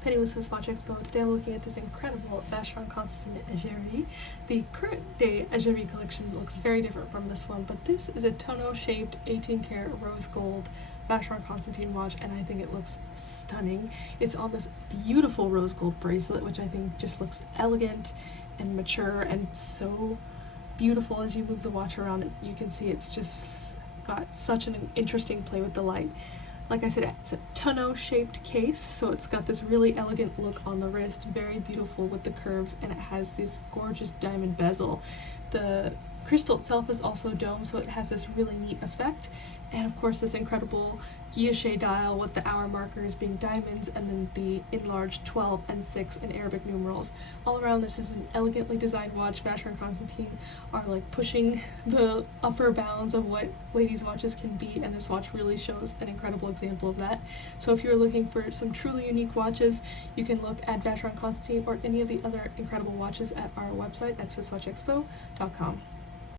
Penny with SwissWatchExpo. Today I'm looking at this incredible Vacheron Constantin Egerie. The current day Egerie collection looks very different from this one, but this is a Tonneau Shaped 18 karat rose gold Vacheron Constantin watch, and I think it looks stunning. It's on this beautiful rose gold bracelet, which I think just looks elegant and mature and so beautiful as you move the watch around. You can see it's just got such an interesting play with the light. Like I said, it's a tonneau shaped case, so it's got this really elegant look on the wrist, very beautiful with the curves, and it has this gorgeous diamond bezel. The crystal itself is also domed, so it has this really neat effect. And of course this incredible guilloche dial with the hour markers being diamonds, and then the enlarged 12 and 6 in Arabic numerals. All around, this is an elegantly designed watch. Vacheron Constantin are like pushing the upper bounds of what ladies' watches can be, and this watch really shows an incredible example of that. So if you're looking for some truly unique watches, you can look at Vacheron Constantin or any of the other incredible watches at our website at SwissWatchExpo.com.